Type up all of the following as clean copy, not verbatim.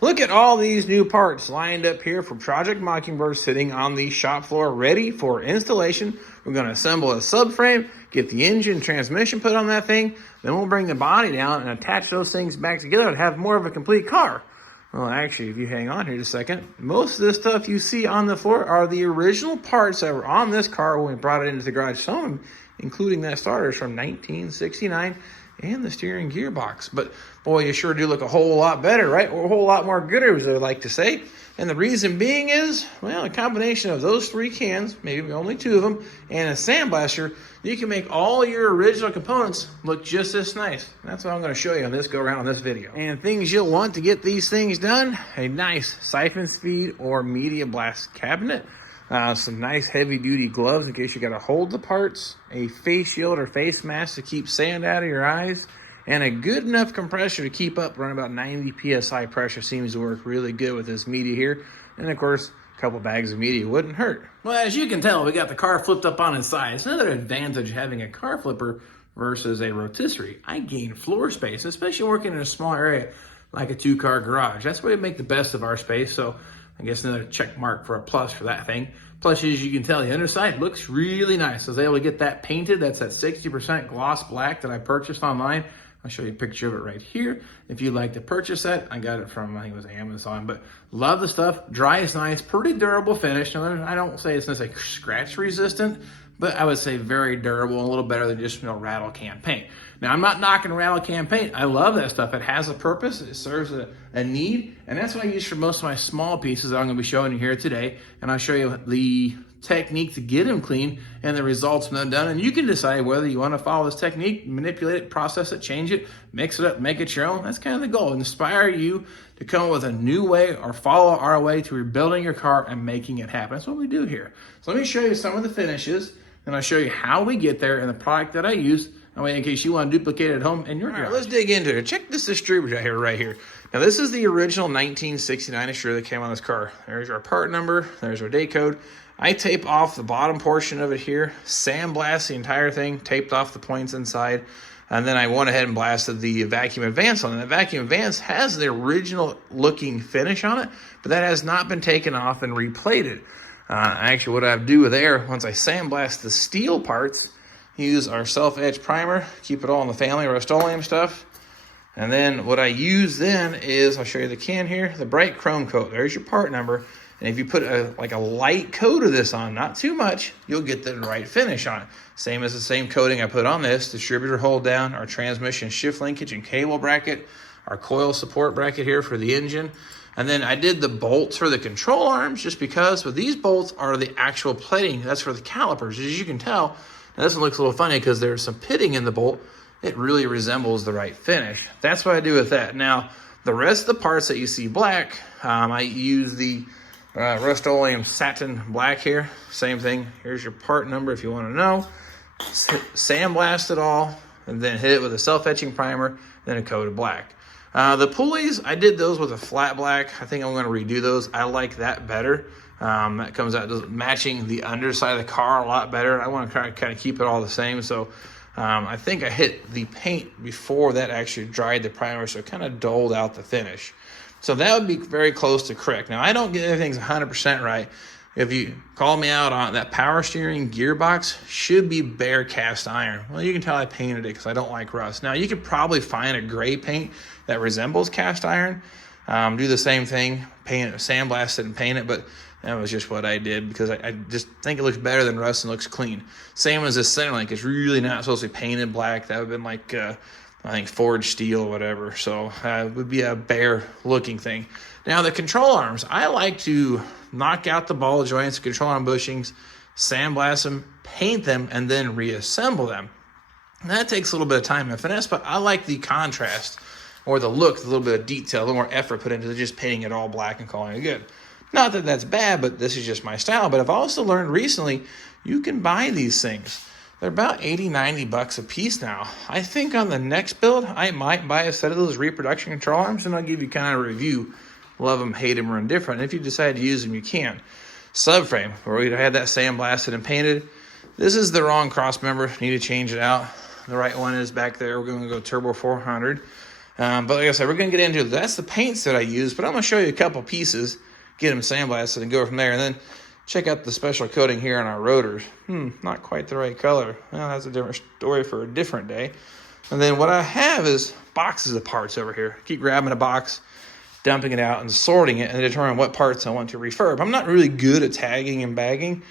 Look at all these new parts lined up here for Project Mockingbird sitting on the shop floor ready for installation. We're going to assemble a subframe, get the engine transmission put on that thing, then we'll bring the body down and attach those things back together to have more of a complete car. Well, actually, if you hang on here just a second, most of the stuff you see on the floor are the original parts that were on this car when we brought it into the garage, some of them including that starters from 1969 and the steering gearbox. But boy, you sure do look a whole lot better, right? Or a whole lot more gooder, as I would like to say. And the reason being is, well, a combination of those three cans, maybe only two of them, and a sandblaster, you can make all your original components look just this nice. That's what I'm going to show you on this go around on this video. And things you'll want to get these things done: a nice siphon speed or media blast cabinet, some nice heavy duty gloves in case you got to hold the parts, a face shield or face mask to keep sand out of your eyes, and a good enough compressor to keep up running about 90 psi pressure seems to work really good with this media here. And of course, a couple bags of media wouldn't hurt. Well, as you can tell, we got the car flipped up on its side. It's another advantage having a car flipper versus a rotisserie. I gain floor space, especially working in a small area like a 2-car garage. That's where we make the best of our space. So I guess another check mark for a plus for that thing. Plus, as you can tell, the underside looks really nice. I was able to get that painted. That's that 60% gloss black that I purchased online. I'll show you a picture of it right here. If you'd like to purchase that, I got it from, I think it was Amazon, but love the stuff. Dry is nice, pretty durable finish. Now, I don't say it's necessarily scratch resistant, but I would say very durable, a little better than just rattle can paint. Now, I'm not knocking rattle can paint. I love that stuff. It has a purpose. It serves a need, and that's what I use for most of my small pieces that I'm going to be showing you here today. And I'll show you the technique to get them clean and the results when they're done. And you can decide whether you want to follow this technique, manipulate it, process it, change it, mix it up, make it your own. That's kind of the goal. Inspire you to come up with a new way or follow our way to rebuilding your car and making it happen. That's what we do here. So let me show you some of the finishes, and I'll show you how we get there and the product that I use. That way, in case you want to duplicate it at home in your garage. All right, let's dig into it. Check this distributor right here. Now, this is the original 1969 distributor that came on this car. There's our part number. There's our day code. I tape off the bottom portion of it here, sandblast the entire thing, taped off the points inside, and then I went ahead and blasted the vacuum advance on it. The vacuum advance has the original looking finish on it, but that has not been taken off and replated. Actually, what I do with there, once I sandblast the steel parts, use our self-etch primer, keep it all in the family Rust-Oleum stuff. And then what I use then is, I'll show you the can here, the bright chrome coat. There's your part number. And if you put a light coat of this on, not too much, you'll get the right finish on it. Same as the same coating I put on this, distributor hold down, our transmission shift linkage and cable bracket, our coil support bracket here for the engine. And then I did the bolts for the control arms just because, but these bolts are the actual plating. That's for the calipers. As you can tell, now this one looks a little funny because there's some pitting in the bolt. It really resembles the right finish. That's what I do with that. Now, the rest of the parts that you see black, I use the Rust-Oleum satin black here. Same thing. Here's your part number if you want to know. Sandblast it all, and then hit it with a self-etching primer, then a coat of black. The pulleys, I did those with a flat black. I think I'm going to redo those. I like that better. That comes out matching the underside of the car a lot better. I want to kind of keep it all the same. So I think I hit the paint before that actually dried the primer, so it kind of dulled out the finish. So that would be very close to correct. Now, I don't get everything's 100% right. If you call me out on that power steering gearbox, should be bare cast iron. Well, you can tell I painted it because I don't like rust. Now, you could probably find a gray paint that resembles cast iron. Do the same thing, paint it, sandblast it and paint it, but that was just what I did because I just think it looks better than rust and looks clean. Same as this center link. It's really not supposed to be painted black. That would have been like, I think, forged steel or whatever. So it would be a bare looking thing. Now, the control arms, I like to knock out the ball joints, control arm bushings, sandblast them, paint them, and then reassemble them. And that takes a little bit of time and finesse, but I like the contrast or the look, a little bit of detail, a little more effort put into just painting it all black and calling it good. Not that that's bad, but this is just my style. But I've also learned recently you can buy these things. They're about 80, 90 bucks a piece now. I think on the next build, I might buy a set of those reproduction control arms, and I'll give you kind of a review. Love them, hate them, or indifferent. If you decide to use them, you can. Subframe, where we had that sandblasted and painted. This is the wrong cross member. Need to change it out. The right one is back there. We're going to go Turbo 400. But like I said, we're going to get into it. That's the paints that I use, but I'm going to show you a couple pieces, get them sandblasted, and go from there. And then check out the special coating here on our rotors. Not quite the right color. Well, that's a different story for a different day. And then what I have is boxes of parts over here. Keep grabbing a box, dumping it out, and sorting it, and determine what parts I want to refurb. I'm not really good at tagging and bagging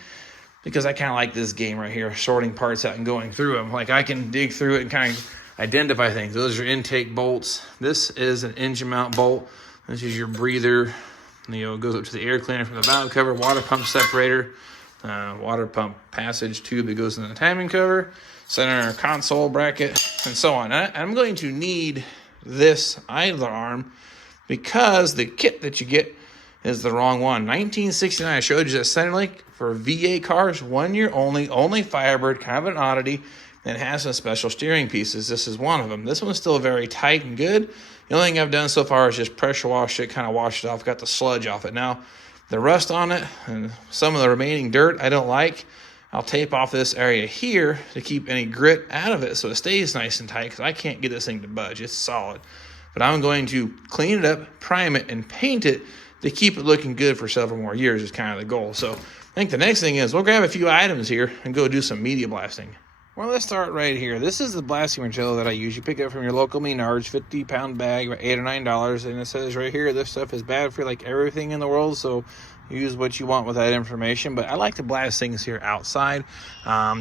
because I kind of like this game right here, sorting parts out and going through them. Like, I can dig through it and kind of identify things. Those are intake bolts. This is an engine mount bolt. This is your breather. It goes up to the air cleaner from the valve cover, water pump separator, water pump passage tube that goes in the timing cover, center console bracket, and so on. I'm going to need this idler arm because the kit that you get is the wrong one. 1969, I showed you that Centerlink for VA cars, 1 year only Firebird, kind of an oddity, and has some special steering pieces. This is one of them. This one's still very tight and good. The only thing I've done so far is just pressure wash it, kind of wash it off, got the sludge off it. Now, the rust on it and some of the remaining dirt I don't like. I'll tape off this area here to keep any grit out of it so it stays nice and tight, because I can't get this thing to budge. It's solid. But I'm going to clean it up, prime it, and paint it to keep it looking good for several more years is kind of the goal. So I think the next thing is we'll grab a few items here and go do some media blasting. Well, let's start right here. This is the blasting material that I use. You pick it up from your local Menards, 50-pound bag, about $8 or $9. And it says right here, this stuff is bad for like everything in the world, so use what you want with that information. But I like to blast things here outside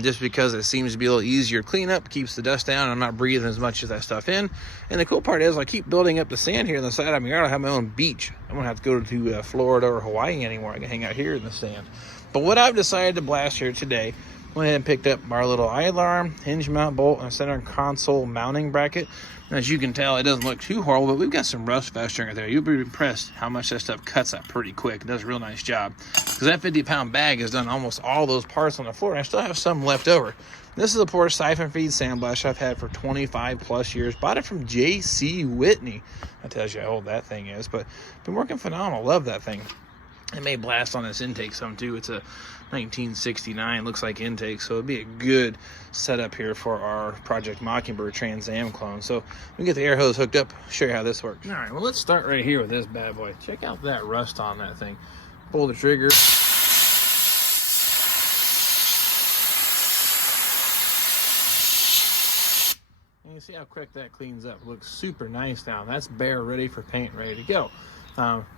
just because it seems to be a little easier to clean up, keeps the dust down, and I'm not breathing as much of that stuff in. And the cool part is I keep building up the sand here on the side of my yard. I have my own beach. I don't have to go to Florida or Hawaii anymore. I can hang out here in the sand. But what I've decided to blast here today, went ahead and picked up our little idler arm, hinge mount bolt, and a center console mounting bracket. And as you can tell, it doesn't look too horrible, but we've got some rust festering right there. You'll be impressed how much that stuff cuts up pretty quick. It does a real nice job. Because that 50-pound bag has done almost all those parts on the floor, and I still have some left over. This is a Porsche siphon feed sandblaster I've had for 25 plus years. Bought it from J.C. Whitney. That tells you how old that thing is, but been working phenomenal. Love that thing. It may blast on this intake some too. It's a 1969, looks like intake, so it'd be a good setup here for our Project Mockingbird TransAm clone. So we can get the air hose hooked up, show you how this works. All right, well, let's start right here with this bad boy. Check out that rust on that thing. Pull the trigger. And you see how quick that cleans up. Looks super nice now. That's bare, ready for paint, ready to go.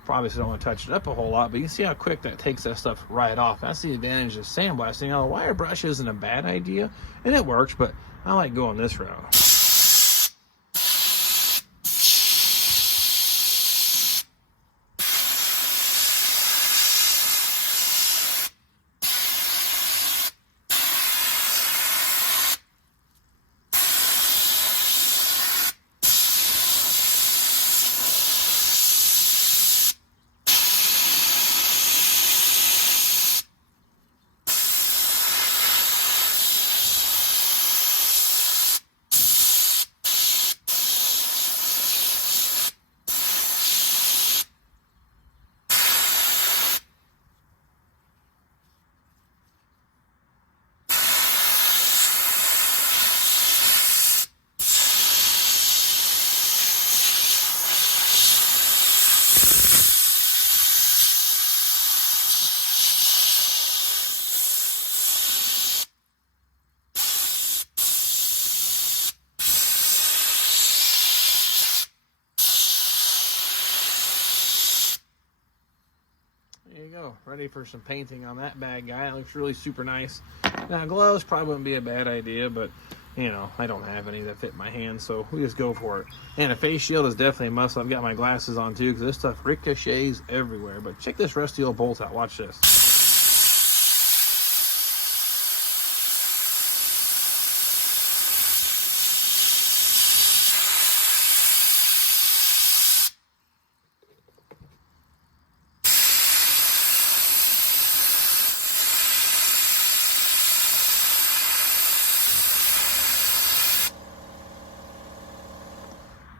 Probably don't want to touch it up a whole lot, but you can see how quick that takes that stuff right off. That's the advantage of sandblasting. Now, the wire brush isn't a bad idea, and it works, but I like going this route. There you go, ready for some painting on that bad guy. It looks really super nice. Now, gloves probably wouldn't be a bad idea, but you know, I don't have any that fit my hand, so we just go for it. And a face shield is definitely a must. I've got my glasses on too, because this stuff ricochets everywhere. But check this rusty old bolt out. Watch this.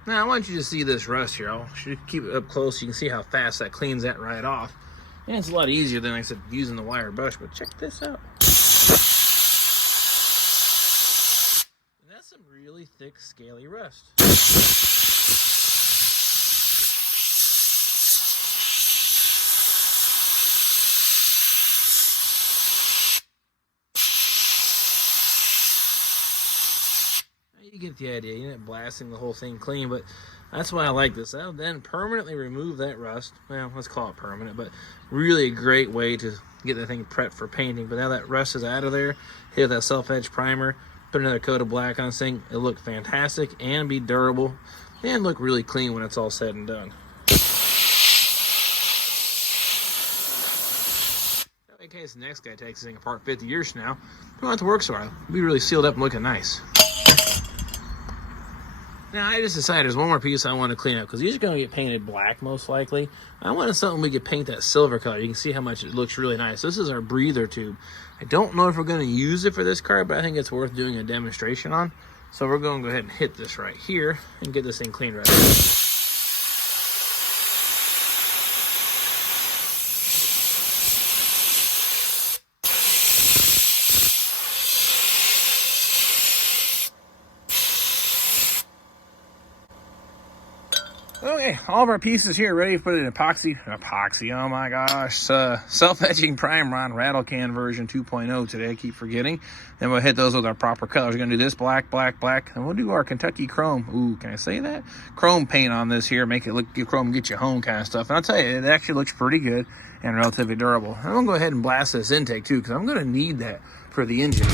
Now, I want you to see this rust here. I'll keep it up close so you can see how fast that cleans that right off. And it's a lot easier than, like I said, using the wire brush, but check this out. And that's some really thick, scaly rust. you get the idea. You're not blasting the whole thing clean, but that's why I like this. That'll then permanently remove that rust. Well, let's call it permanent, but really a great way to get that thing prepped for painting. But now that rust is out of there, hit that self-etch primer, put another coat of black on this thing. It'll look fantastic and be durable and look really clean when it's all said and done. In case the next guy takes this thing apart 50 years from now, we don't have to work so hard. It'll be really sealed up and looking nice. Now, I just decided there's one more piece I want to clean up, because these are going to get painted black, most likely. I wanted something we could paint that silver color. You can see how much it looks really nice. This is our breather tube. I don't know if we're going to use it for this car, but I think it's worth doing a demonstration on. So we're going to go ahead and hit this right here and get this thing cleaned right up. Okay, all of our pieces here ready to put in epoxy, oh my gosh, self-etching primer on Rattle Can version 2.0 today, I keep forgetting. Then we'll hit those with our proper colors. We're gonna do this black, black, black, and we'll do our Kentucky chrome, ooh, can I say that? Chrome paint on this here, make it look, get chrome, get you home kind of stuff. And I'll tell you, it actually looks pretty good and relatively durable. I'm gonna go ahead and blast this intake too, because I'm gonna need that for the engine.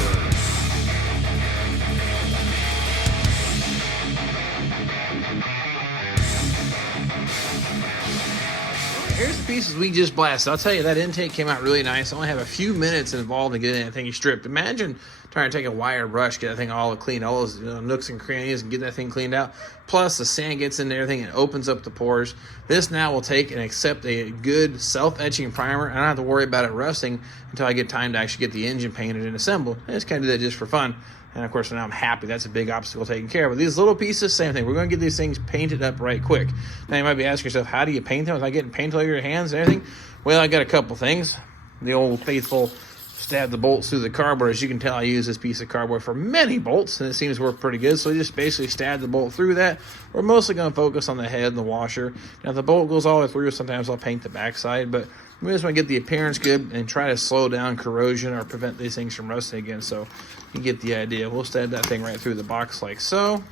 Here's the pieces we just blasted. I'll tell you, that intake came out really nice. I only have a few minutes involved in getting that thing stripped. Imagine trying to take a wire brush, get that thing all clean, all those nooks and crannies, and get that thing cleaned out. Plus, the sand gets in there, everything, and opens up the pores. This now will take and accept a good self-etching primer. I don't have to worry about it rusting until I get time to actually get the engine painted and assembled. I just kind of do that just for fun. And of course, now I'm happy. That's a big obstacle taken care of. But these little pieces, same thing. We're going to get these things painted up right quick. Now you might be asking yourself, how do you paint them without getting paint all over your hands and everything? Well, I got a couple things. The old faithful stab the bolts through the cardboard. As you can tell, I use this piece of cardboard for many bolts, and it seems to work pretty good. So we just basically stab the bolt through that. We're mostly going to focus on the head and the washer. Now, if the bolt goes all the way through, sometimes I'll paint the backside, but we just want to get the appearance good and try to slow down corrosion or prevent these things from rusting again. So you get the idea. We'll stab that thing right through the box like so.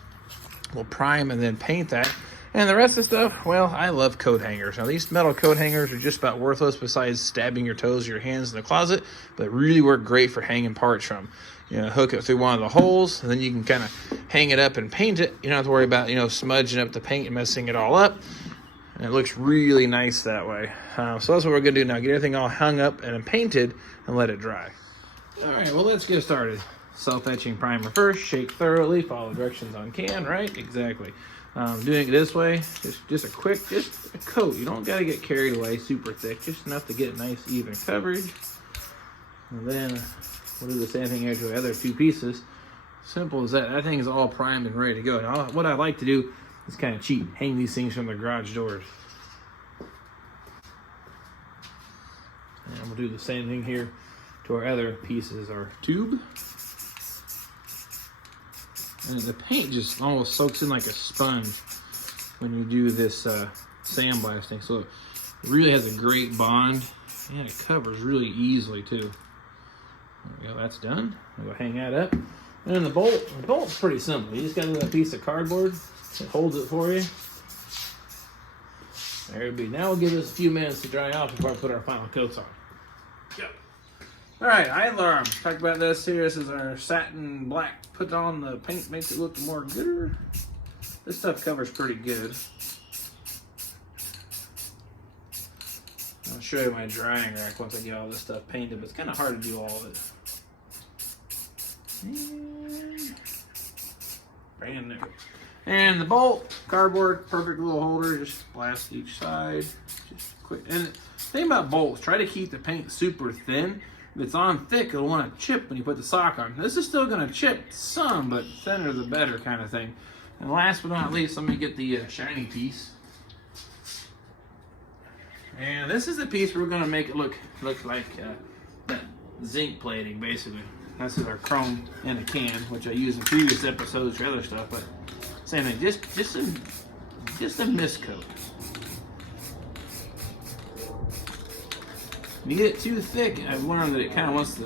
We'll prime and then paint that. And the rest of the stuff, well, I love coat hangers. Now, these metal coat hangers are just about worthless besides stabbing your toes or your hands in the closet, but really work great for hanging parts from. You know, hook it through one of the holes, and then you can kind of hang it up and paint it. You don't have to worry about, smudging up the paint and messing it all up. And it looks really nice that way. So that's what we're going to do now. Get everything all hung up and painted and let it dry. All right, well, let's get started. Self-etching primer first. Shake thoroughly. Follow directions on can, right? Exactly. Doing it this way, just a coat. You don't got to get carried away super thick. Just enough to get nice, even coverage. And then we'll do the same thing here to the other two pieces. Simple as that. That thing is all primed and ready to go. Now, what I like to do is kind of cheat. Hang these things from the garage doors. And we'll do the same thing here to our other pieces, our tube. And the paint just almost soaks in like a sponge when you do this sandblasting. So it really has a great bond, and it covers really easily too. There we go, that's done. I'll go hang that up. And then the bolt's pretty simple. You just got a piece of cardboard that holds it for you. There it be. Now we'll give this a few minutes to dry off before I put our final coats on. Go. All right, alarm. Talk about this here. This is our satin black. Put on the paint, makes it look more gooder. This stuff covers pretty good. I'll show you my drying rack once I get all this stuff painted, but it's kind of hard to do all of it. And brand new. And the bolt, cardboard, perfect little holder. Just blast each side. Just quick. And the thing about bolts, try to keep the paint super thin. If it's on thick, it'll want to chip when you put the sock on. This is still going to chip some, but thinner the better kind of thing. And last but not least, let me get the shiny piece. And this is the piece we're going to make it look like that zinc plating, basically. This is our chrome in a can, which I used in previous episodes for other stuff, but same thing, just a mist coat. When you get it too thick, I've learned that it kind of wants to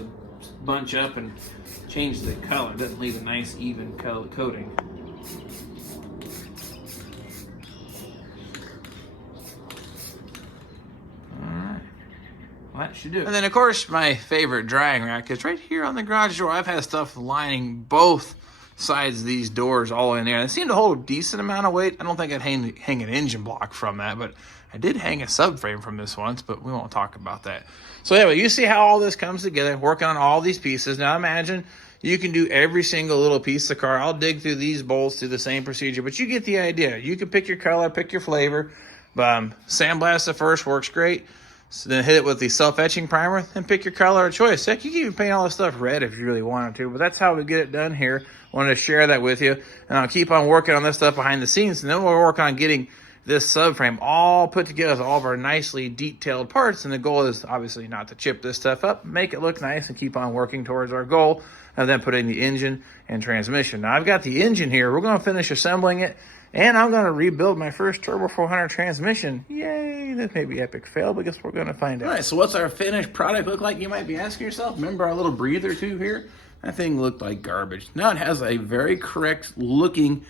bunch up and change the color. It doesn't leave a nice even coating. Well, that should do it. And then, of course, my favorite drying rack is right here on the garage door. I've had stuff lining both sides of these doors all in there. They seem to hold a decent amount of weight. I don't think I'd hang an engine block from that, but I did hang a subframe from this once, but we won't talk about that. So anyway, you see how all this comes together, working on all these pieces. Now imagine you can do every single little piece of the car. I'll dig through these bolts through the same procedure, but you get the idea. You can pick your color, pick your flavor. Sandblast at first works great. So then hit it with the self-etching primer and pick your color of choice. Heck, you can even paint all this stuff red if you really wanted to, but that's how we get it done here. Wanted to share that with you, and I'll keep on working on this stuff behind the scenes, and then we'll work on getting this subframe all put together with all of our nicely detailed parts. And the goal is obviously not to chip this stuff up, make it look nice, and keep on working towards our goal of then putting the engine and transmission. Now I've got the engine here. We're going to finish assembling it, and I'm going to rebuild my first Turbo 400 transmission. Yay, that may be epic fail, but I guess we're going to find out. All right, so what's our finished product look like, you might be asking yourself? Remember our little breather tube here? That thing looked like garbage. Now it has a very correct looking,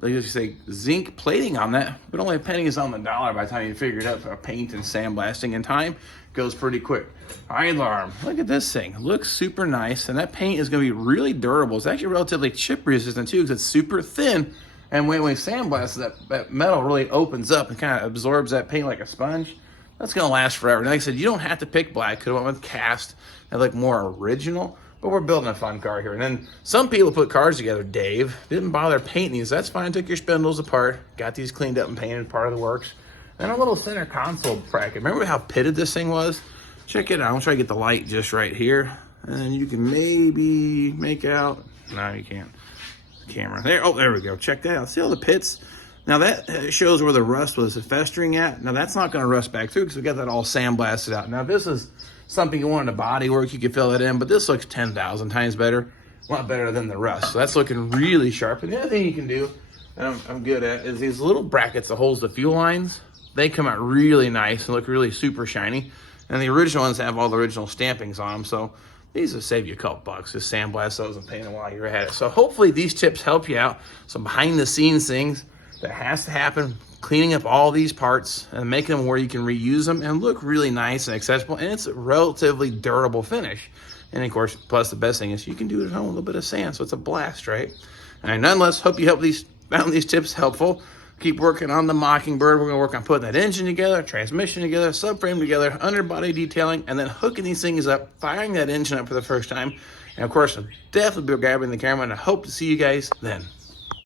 like you say, zinc plating on that, but only pennies on the dollar by the time you figure it out for paint and sandblasting, and time goes pretty quick. Alarm, look at this thing. It looks super nice, and that paint is going to be really durable. It's actually relatively chip resistant too, because it's super thin. And when we sandblast, that metal really opens up and kind of absorbs that paint like a sponge. That's going to last forever. And like I said, you don't have to pick black. Could have went with cast and look more original. But we're building a fun car here. And then some people put cars together. Dave didn't bother painting these. That's fine. Took your spindles apart. Got these cleaned up and painted, part of the works. And a little center console bracket. Remember how pitted this thing was? Check it out. I'm going to try to get the light just right here. And you can maybe make out. No, you can't. Camera there. Oh, there we go. Check that out. See all the pits? Now that shows where the rust was festering at. Now that's not going to rust back through because we got that all sandblasted out. Now this is something you want in the body work, you can fill it in, but this looks 10,000 times better. A lot better than the rust. So that's looking really sharp. And the other thing you can do, and I'm good at, is these little brackets that holds the fuel lines. They come out really nice and look really super shiny. And the original ones have all the original stampings on them. So these will save you a couple bucks. Just sandblast those and paint them while you're at it. So hopefully these tips help you out. Some behind the scenes things that has to happen, cleaning up all these parts and making them where you can reuse them and look really nice and accessible. And it's a relatively durable finish. And of course, plus the best thing is you can do it at home with a little bit of sand. So it's a blast, right? And nonetheless, hope you found these tips helpful. Keep working on the Mockingbird. We're going to work on putting that engine together, transmission together, subframe together, underbody detailing, and then hooking these things up, firing that engine up for the first time. And of course, I'll definitely be grabbing the camera, and I hope to see you guys then.